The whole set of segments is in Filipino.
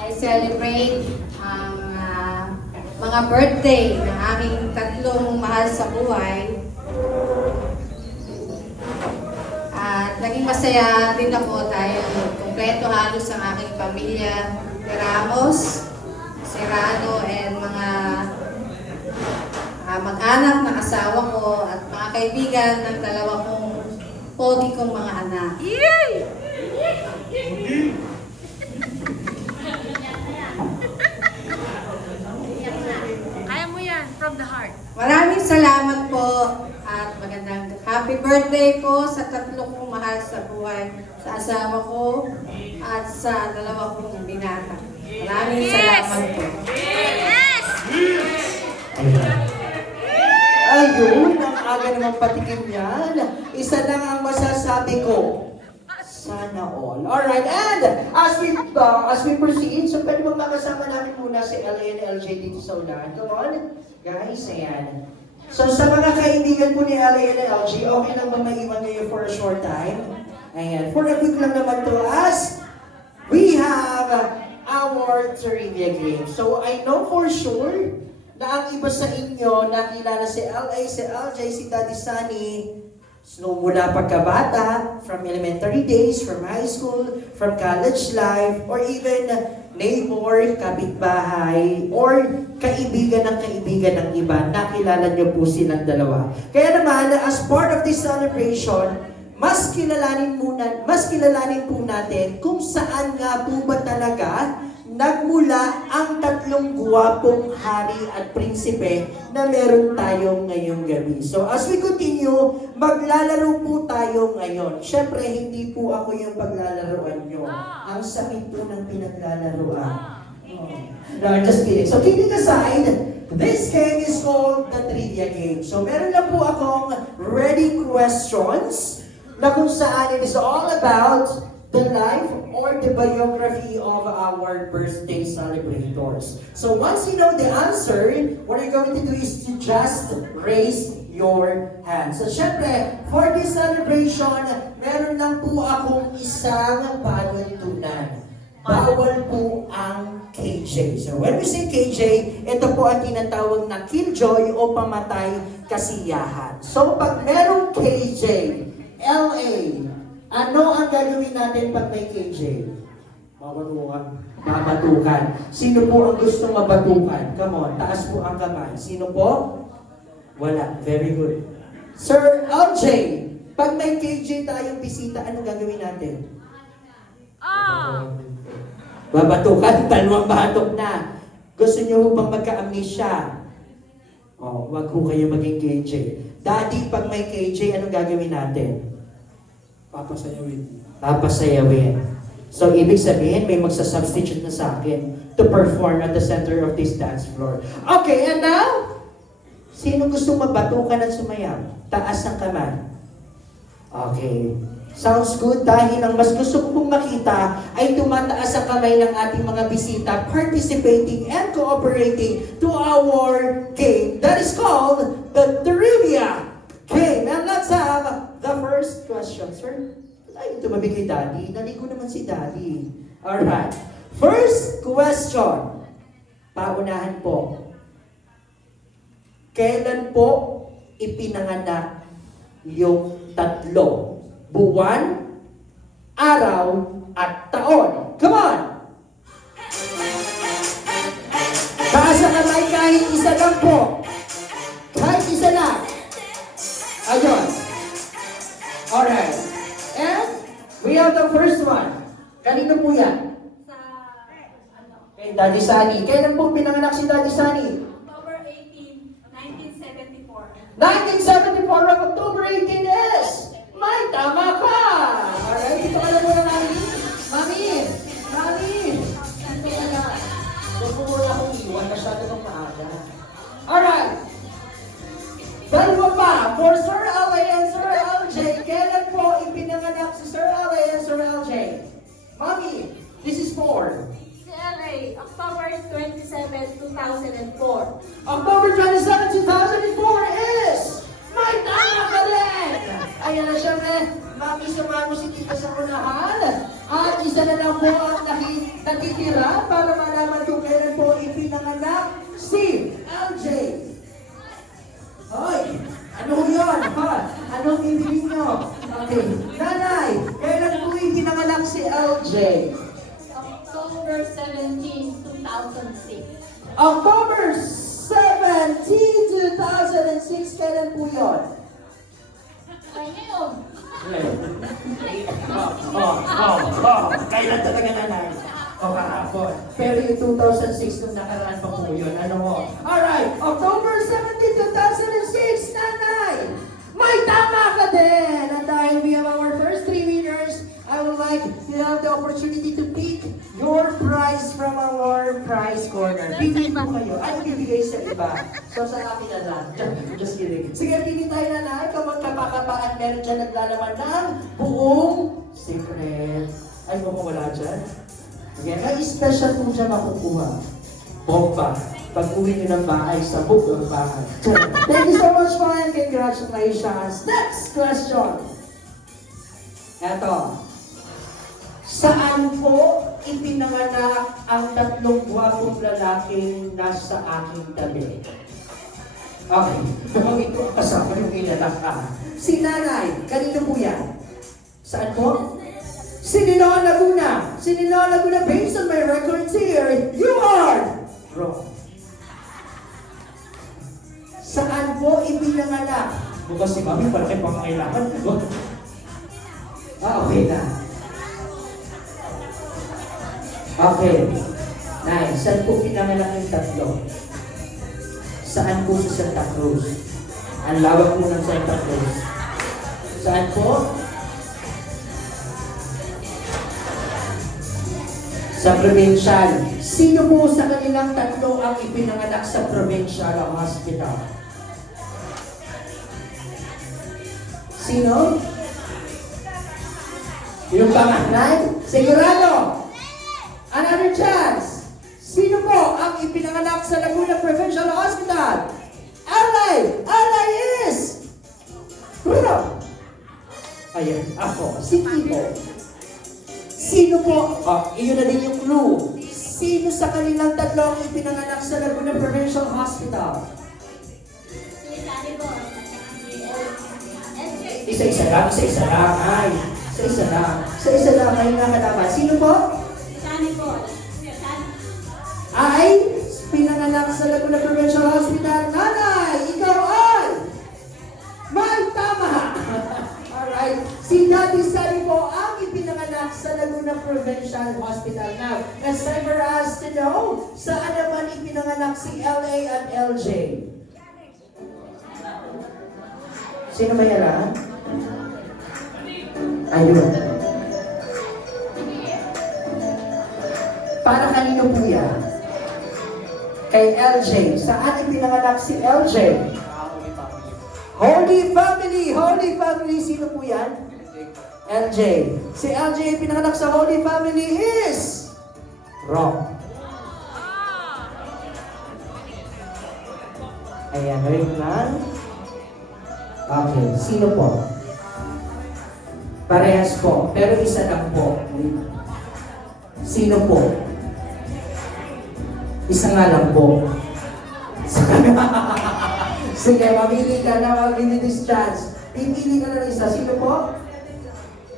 I celebrate ang mga birthday ng aming tatlong mahal sa buhay. At naging masaya din ako dahil kumpleto halos ang aking pamilya, Ramos, Serrano, and mga mag-anak ng asawa ko at mga kaibigan ng dalawa kong pogi kong mga anak. Yay! Kaya mo yan, from the heart. Maraming salamat po at magandang happy birthday po sa tatlo kong mahal sa buhay, sa asawa ko at sa dalawa kong binata. Maraming salamat po. Yes! Ayun, ang aga naman patikim yan. Isa lang ang masasabi ko. Sana all. Alright, and as we proceed, so pwede bang makasama namin muna si LA and LJ dito sa unahan. Come on, guys, ayan. So sa mga kaibigan po ni LA and LJ, okay lang ba maiwan kayo for a short time? Ayan, for a quick lang naman to as we have our trivia game. So I know for sure na ang iba sa inyo nakilala si LA, si LJ, si Daddy Sunny, so mula pagkabata, from elementary days, from high school, from college life, or even neighbor, kapitbahay, or kaibigan ng iba, nakilala niyo po silang dalawa. Kaya naman, as part of this celebration, mas kilalanin po natin kung saan nga po ba talaga nagmula ang tatlong guwapong hari at prinsipe na meron tayo ngayong gabi. So as we continue, maglalaro po tayo ngayon. Siyempre, hindi po ako yung paglalaroan nyo. Ang sakit po ng pinaglalaroan. No, just kidding. So kidding aside, this game is called the trivia game. So meron lang po akong ready questions na kung saan it is all about the life or the biography of our birthday celebrators. So once you know the answer, what you're going to do is to just raise your hand. So syempre, for this celebration, meron lang po akong isang panuntunan. Bawal po ang KJ. So when we say KJ, ito po ang tinatawag na killjoy o pamatay kasiyahan. So pag merong KJ, LA, ano ang gagawin natin pag may KJ? Mabatukan. Mabatukan. Sino po ang gustong mabatukan? Come on, taas po ang kamay. Sino po? Wala. Very good. Sir LJ, pag may KJ tayong bisita, anong gagawin natin? Babatukan, dalawang batok na. Gusto niyo bang magka-amnesia? Oh, wag ho kayo maging KJ. Daddy, pag may KJ, anong gagawin natin? Papasayawin. So, ibig sabihin, may magsasubstitute na sa akin to perform at the center of this dance floor. Okay, and now, sino gustong magbatukan at sumayaw? Taas ang kamay. Okay. Sounds good dahil ang mas gusto ko pong makita ay tumataas ang kamay ng ating mga bisita participating and cooperating to our game that is called the Trivia Game. And let's have the first question, sir. Ay, tumabi kay Daddy. Naligo naman si Daddy. Alright. First question. Paunahan po. Kailan po ipinanganak yung tatlo? Buwan, araw, at taon. Come on! Taas ang kamay kahit isa lang po. Kahit isa lang. Ayun. Alright. And we have the first one. Kanino po yan? Kay Daddy Sunny. Kailan po pinanganak si Daddy Sunny? October 18, 1974. 1974 of October 18 is... May tama ka! Alright, dito ka na muna, Mami. Mami! Dito ka na. Huwag mo muna akong iwan. Masyado kang maaga. Alright. Dalawa pa. For Sir LA and Sir LJ, kailan po ipinanganak si Sir LA and Sir LJ? Mami, this is for... CLA, October 27, 2004. October 27, 2004 is... May tama ka rin! Ayan na, syempre, mami sumamo si Tita sa unahan. At isa na lang po ang nakitira para malaman kung kailan po ipinanganak si LJ. Hoy! Ano yun? Ha? Anong ibigin nyo? Okay. Nanay, kailan po ipinanganak si LJ? October 17, 2006. October 17, 2006. Kailan po yun? Ay, ngayon. Kailan talaga nanay? O kahapon. Pero yung 2006 nung nakaraan pa po yun. Ano mo? Alright, October 17, 2006, nanay! May tama ka din! And dahil we have our first 3 winners, I would like to have the opportunity to pick your prize from our prize corner. Pili po kayo. Ay, bibigay sa iba. So, sa akin na lang. Just kidding. Sige, pili tayo na lang. Kapag kapakapaan, meron dyan naglalaman ng buong secret. Ay, kung wala dyan. Okay, may special po dyan makukuha. Bomba. Pag-uwi nyo ng bahay sa buong bahay. Thank you so much, man. Congratulations. Next question. Eto. Saan po ipinanganak ang 3 gwapong lalaking nasa aking tabi? Okay, tumawin ko ang kasama yung inanak ka. Si nanay, kanino po yan? Saan po? Sinilao Laguna. Sinilao Laguna, based on my records here, you are wrong. Saan po ipinanganak? Bukas si Mami, palaki pang kailangan. Okay na. Okay. Nice. Saan po pinanganak yung 3? Saan po sa Santa Cruz? Ang lawak po ng Santa Cruz. Saan po? Sa provincial. Sino po sa kanilang 3 ang ipinanganak sa provincial hospital? Sino? Yung panganay? Sigurado! Another chance! Sino po ang ipinanganak sa Laguna Provincial Hospital? LA! LA is... Bruno! Ayan, ako. Si Tito. Sino po? Iyon na din yung clue. Sino sa kanilang 3 ang ipinanganak sa Laguna Provincial Hospital? Isa-isa lang, isa-isa lang. Ay, isa-isa lang. Isa-isa lang, kayo nakalaman. Sino po? Ay, pinanganak sa Laguna Provincial Hospital. Nanay, ikaw ay may tama. Alright, si Daddy Sally po ang ipinanganak sa Laguna Provincial Hospital. Now, it's time for us to know saan naman ipinanganak si LA at LJ. Sino ba yan? Ayun. Para kanino po yan? Kay LJ. Saan ipinanganak si LJ? Holy Family! Holy Family! Sino po yan? LJ. Si LJ ipinanganak sa Holy Family is... wrong. Ayan, wait lang. Okay, sino po? Parehas po, pero isa lang po. Sino po? Isa nga lang po. Sige, mamili ka na, mamili this chance. Pipili ka na ng isa. Sino po?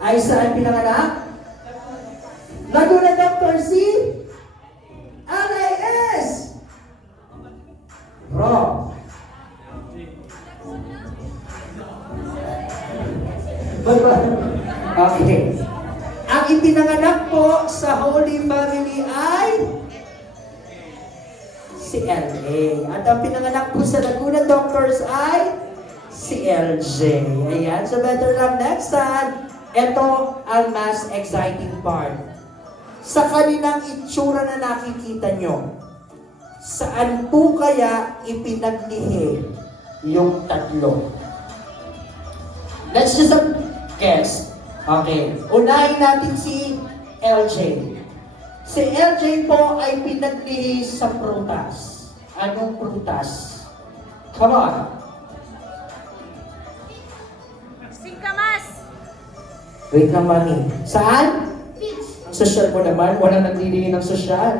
Ay, saan pinanganak? Laguna Dr. C. LAS. Wrong. Okay. Ang ipinanganak po sa Holy Family ay si LA. At ang pinanganak po sa Laguna Doctors ay si LJ. Ayan. So better lang next time. Ito ang mas exciting part. Sa kanilang itsura na nakikita nyo, saan po kaya ipinaglihi yung 3? Let's just guess. Okay. Unahin natin si LJ. Si LJ po ay pinaglihi sa prutas. Anong prutas? Come on. Singkamas! Wait lang, Mami. Saan? Peach. Social mo naman, walang naglilingin ng social.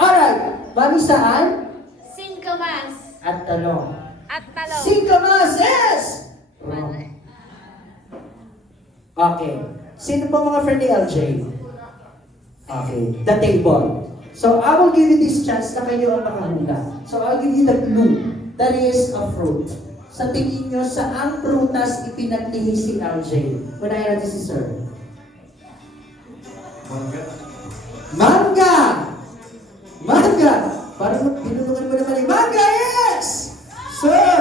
Alright, mami saan? Singkamas. At talong. At talong. Singkamas, yes! Okay. Sino po mga friend ni LJ? Okay. The table. So, I will give you this chance na kayo ang makahula. So, I'll give you the clue. That is a fruit. Sa tingin nyo, saang prutas ipinaglihi si LJ? Unahin natin si Sir. Mangga! Mangga! Parang tinulungan mo naman yung mangga, yes! Sir!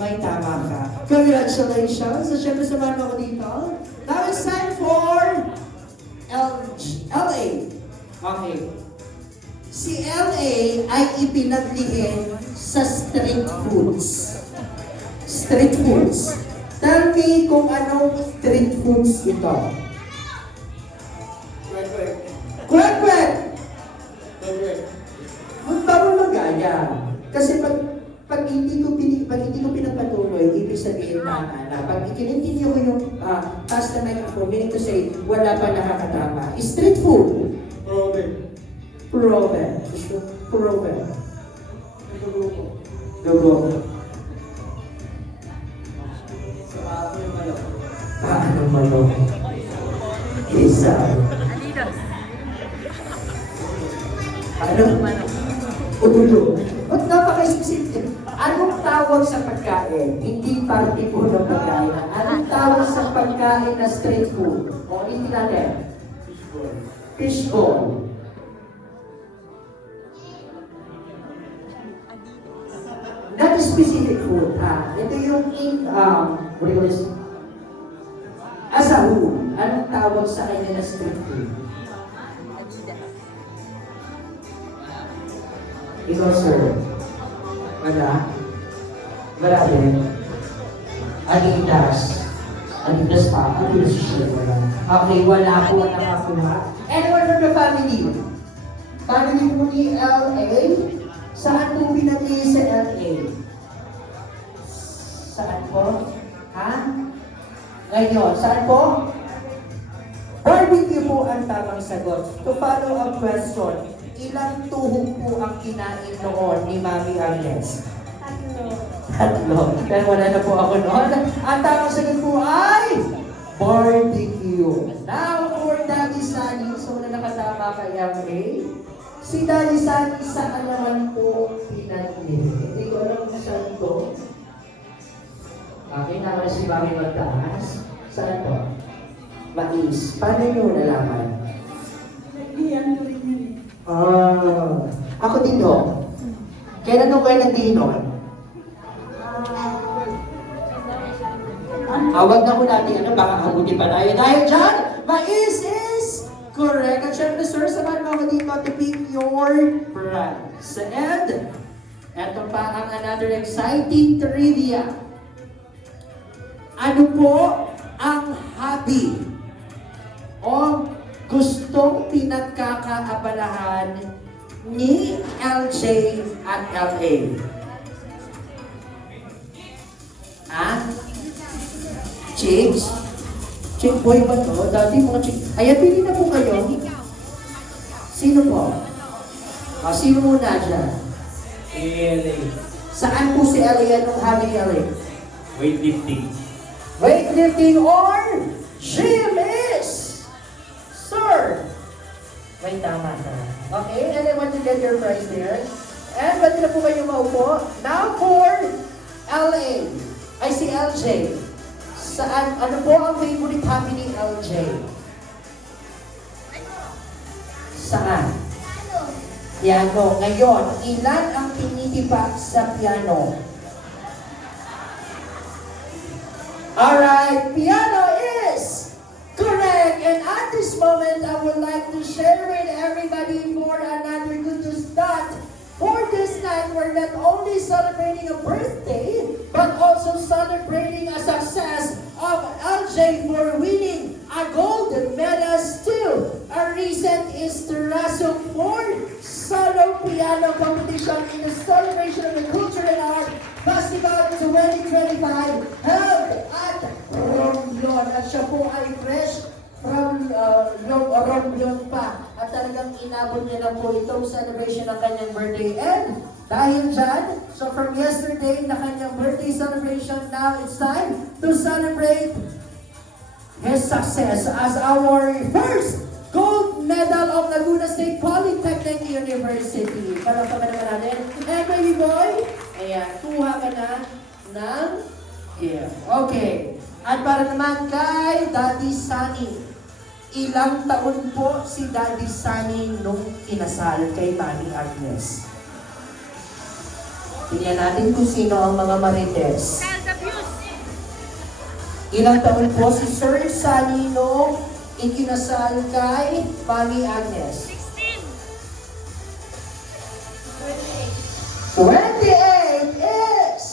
May tama ka. Congratulations! So, syempre samahan mo ako dito. Now it's time for LA. Okay. Si LA ay ipinaglihin sa street foods. Street foods. Tell me kung anong street foods ito. Kwek-kwek! Magtawag ng gaya. Kasi pag hindi ko pinagpatuloy, ibig sabihin na pag ikinintindi ko yung past na microphone, meaning to say, wala pa nakakatama. Street food. Proven. Proven. Dugo. Paano manok? Isa. Adidas. Ano? Ulo. Ba't napaka-specific? Anong tawag sa pagkain? Hindi parte po ng pagkain. Anong tawag sa pagkain na street food? O hindi natin? Fishball. Not specific food. Ito yung what do you call this? Asahu. Anong tawag sa kanya na street food? Ikaw, sir. Wala? Wala din. Adidas. Adidas pa. Adidas siya. Wala. Okay, wala po ang nakakuha. Anyone from the family? Family po ni LA? Saan po pinatili sa LA? Saan po? Ha? Ngayon, saan po? Barbecue po ang tamang sagot. To follow ang question, ilang tuhog po ang kinain noon ni Mami Agnes? Tatlo. Pero wala na po ako noon. Ang tamang sagot po ay barbecue. Now for Daddy Sunny, so na nakatama kay LA. Si Daddy Sunny, saan naman po pinatili? Hindi ko alam kung saan to. Okay, naman si Mami magtaas. Saan to? Mais. Paano nyo nalaman? Ako din ho. Kailan nung kayo nagdiinon? Wag na ko natin, baka habuti pa tayo. Dahil dyan, mais is correct. At syempre, sir, samahan mo ako dito to pick your prize. And, eto pa ang another exciting trivia. Ano po ang hobby o gustong pinagkakaabalahan ni LJ at LA? Chicks? Chick boy ba to? Dati mga chick. Ayan, pili na po kayo. Sino po? Sino muna dyan? LA. Saan po si LA? Anong hobby ni LA? Weightlifting. Weightlifting or gym is? Sir! May tama ka. Okay, and I want to get your prize there. And pwede na po kayo maupo. Now for LA. Ay, si LJ. Saan, ano po ang favorite hobby ni LJ? Saan? Piano. Ngayon, ilan ang tinitipa sa piano? Alright, piano is correct. And at this moment, I would like to share with everybody for another good news that for this night, we're not only celebrating a birthday, but also celebrating a success of LJ for winning a gold medal too. A recent Inspiración for Solo Piano Competition in the celebration of the Culture and Art Festival 2025 held at Romblon. At siya po ay fresh from Romblon pa. At talagang inabot niya na po itong celebration ng kanyang birthday. And dahil dyan, so from yesterday na kanyang birthday celebration, now it's time to celebrate his success as our first gold medal of Laguna State Polytechnic University. Palakpakan naman natin. And baby boy, ayan, kuha ka na ng gift. Okay. At para naman kay Daddy Sunny. Ilang taon po si Daddy Sunny nung kinasal kay Mami Agnes? Tingnan natin kung sino ang mga marites. Child abuse. Ilang taon po si Sir Sunny nung ikinasal kay Mami Agnes? 16. 28 is...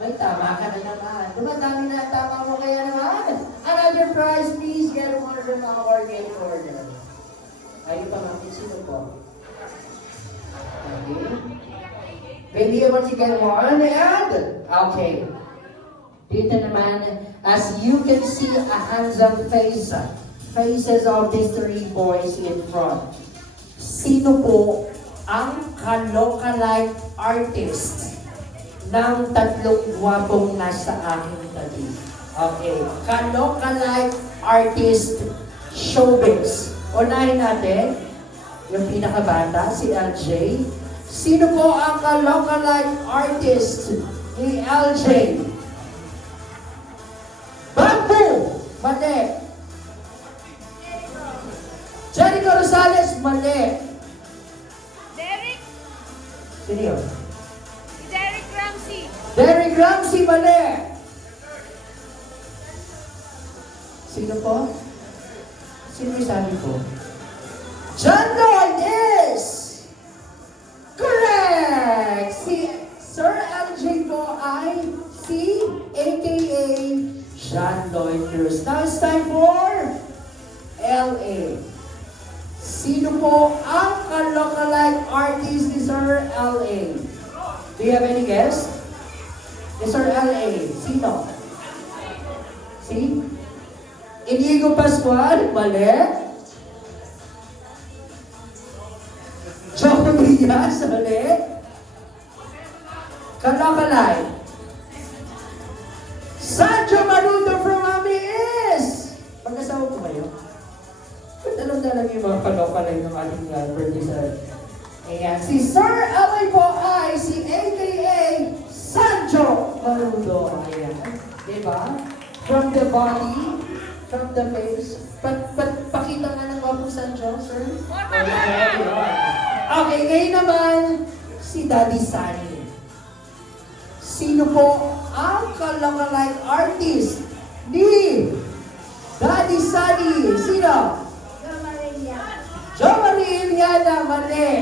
May tama ka na naman. Dumadami na tama mo kaya naman. Another prize, please get one from our game order. Ayun pa natin, sino po? Okay. Baby, I want to get one and... Okay. Dito naman, as you can see, a handsome face. Faces of these three boys in front. Sino po ang ka-lookalike artist ng tatlong gwapong nasa aking tabi? Okay. Ka-lookalike artist showbiz. Unahin natin yung pinakabata, si LJ. Sino po ang ka-lookalike artist ni LJ? Bamboo! Mali. Jericho Rosales, mali. Derek. Sino yun? Derek Ramsey. Derek Ramsey, mali. Sino po? Sino yung sabi ko? John Lloyd is correct! Si Sir LJ po ay si aka John Lloyd Cruz. Now it's time for LA. Sino po ang ka-lookalike artist ni Sir LA? Do you have any guess? Ni Sir LA, sino? Si? Inigo Pascual, mali. Joe Diaz, mali. Ka-lookalike. Sancho Marudo from Ami is! Mag-asawa ko kayo? Ba't alam na lang yung mga ka-lookalike ng ating birthday sa... Ayan, si Sir Amay po ay si aka Sancho Marudo. Ayan, diba? From the body, from the face. Pakita nga ng wapong Sancho, sir. Okay, ngayon naman, si Daddy Sunny. Sino po ang ka-lookalike artist ni Daddy Sunny? Sino? Jo Marie Iliana, mali.